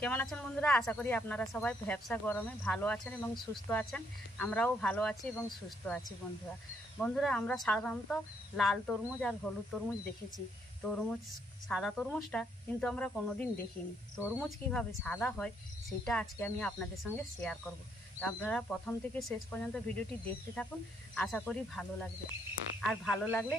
কেমন আছেন বন্ধুরা? আশা করি আপনারা সবাই ভ্যাপসা গরমে ভালো আছেন এবং সুস্থ আছেন। আমরাও ভালো আছি এবং সুস্থ আছি বন্ধুরা আমরা সাধারণত লাল তরমুজ আর হলুদ তরমুজ দেখেছি। তরমুজ সাদা তরমুজটা কিন্তু আমরা কোনোদিন দেখিনি। তরমুজ কিভাবে সাদা হয় সেটা আজকে আমি আপনাদের সঙ্গে শেয়ার করব। তো আপনারা প্রথম থেকে শেষ পর্যন্ত ভিডিওটি দেখতে থাকুন, আশা করি ভালো লাগবে। আর ভালো লাগলে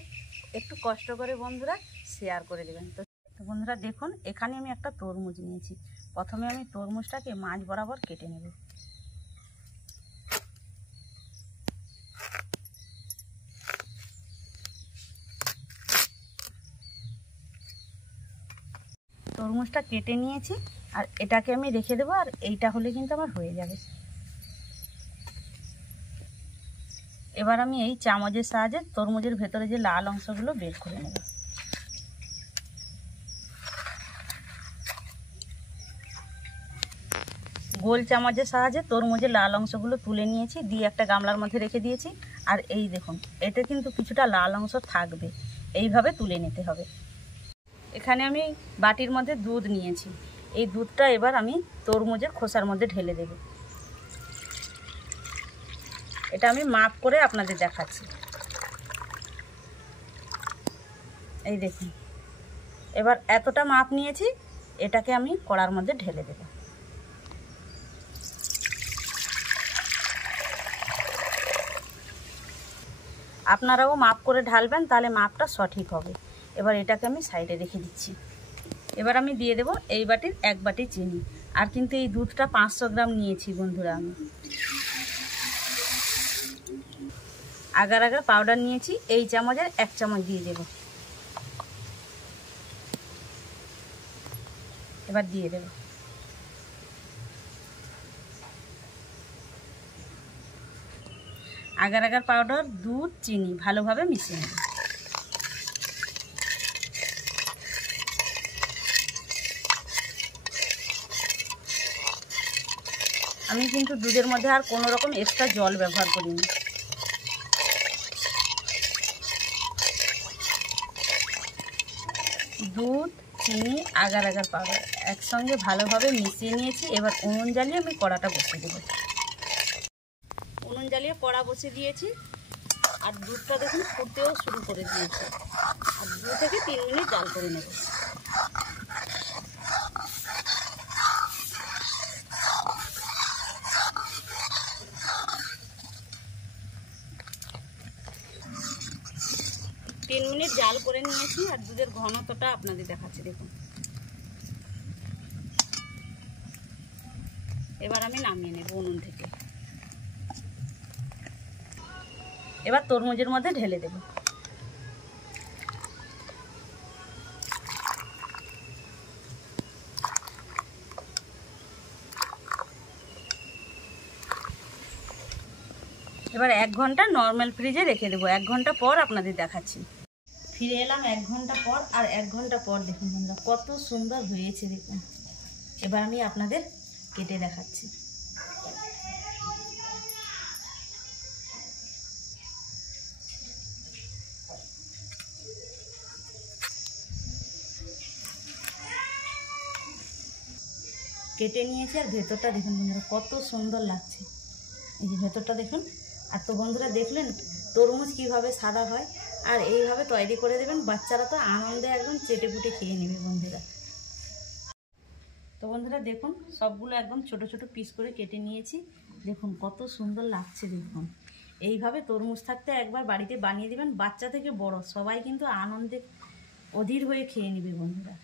একটু কষ্ট করে বন্ধুরা শেয়ার করে দেবেন। তো বন্ধুরা দেখুন, এখানে আমি একটা তরমুজ নিয়েছি। প্রথমে আমি তরমুজটাকে মাঝ বরাবর কেটে নেব। তরমুজটা কেটে নিয়েছি আর এটাকে আমি রেখে দেবো, আর এইটা হলে কিন্তু আমার হয়ে যাবে। এবার আমি এই চামচের সাহায্যে তরমুজের ভেতরে যে লাল অংশগুলো বের করে নেব। গোল চামচের সাহায্যে তরমুজের লাল অংশগুলো তুলে নিয়েছি, দিয়ে একটা গামলার মধ্যে রেখে দিয়েছি। আর এই দেখুন, এতে কিন্তু কিছুটা লাল অংশ থাকবে, এইভাবে তুলে নিতে হবে। এখানে আমি বাটির মধ্যে দুধ নিয়েছি। এই দুধটা এবার আমি তরমুজের খোসার মধ্যে ঢেলে দেব। এটা আমি মাপ করে আপনাদের দেখাচ্ছি। এই দেখুন, এবার এতটা মাপ নিয়েছি, এটাকে আমি কড়ার মধ্যে ঢেলে দেব। আপনারাও মাপ করে ঢালবেন, তাহলে মাপটা সঠিক হবে। এবার এটাকে আমি সাইডে রেখে দিচ্ছি। এবার আমি দিয়ে দেব এই বাটির 1 বাটি চিনি। আর কিন্তু এই দুধটা 500 গ্রাম নিয়েছি বন্ধুরা। আমি আগার আগার পাউডার নিয়েছি, এই চামচের 1 চামচ দিয়ে দেব। এবার দিয়ে দেব আগার আগার পাউডার, দুধ, চিনি ভালোভাবে মিশিয়ে নেব। আমি কিন্তু দুধের মধ্যে আর কোনো রকম এক্সট্রা জল ব্যবহার করিনি। দুধ, চিনি, আগার আগার পাউডার একসঙ্গে ভালোভাবে মিশিয়ে নিয়েছি। এবার উনুন জ্বালিয়ে আমি কড়াটা বসিয়ে দেব। উনুন জ্বালিয়ে কড়া বসিয়ে দিয়েছি, আর দুধটা দেখুন ফুটতেও শুরু করে দিয়েছি। আর 2 থেকে 3 মিনিট জাল করে নেব। তিন মিনিট জাল করে নিয়েছি, আর দুধের ঘনত্বটা আপনাদের দেখাচ্ছি দেখুন। এবার আমি নামিয়ে নেব উনুন থেকে। এবার তরমুজের মধ্যে ঢেলে দেব। এবার 1 ঘন্টা নর্মাল ফ্রিজে রেখে দেবো। 1 ঘন্টা পর আপনাদের দেখাচ্ছি। ফিরে এলাম 1 ঘন্টা পর। আর 1 ঘন্টা পর দেখুন বন্ধুরা কত সুন্দর হয়েছে দেখুন। এবার আমি আপনাদের কেটে দেখাচ্ছি। কেটে নিয়েছি, আর ভেতরটা দেখুন বন্ধুরা কত সুন্দর লাগছে। এই যে ভেতরটা দেখুন। আর তো বন্ধুরা দেখলেন তরমুজ কিভাবে সাদা হয়, আর এইভাবে তৈরি করে দেবেন, বাচ্চারা তো আনন্দে একদম চেটে পুটে খেয়ে নেবে বন্ধুরা। তো বন্ধুরা দেখুন, সবগুলো একদম ছোট ছোট পিস করে কেটে নিয়েছি। দেখুন কত সুন্দর লাগছে দেখুন। এইভাবে তরমুজ থাকতে একবার বাড়িতে বানিয়ে দেবেন, বাচ্চা থেকে বড় সবাই কিন্তু আনন্দে অধীর হয়ে খেয়ে নেবে বন্ধুরা।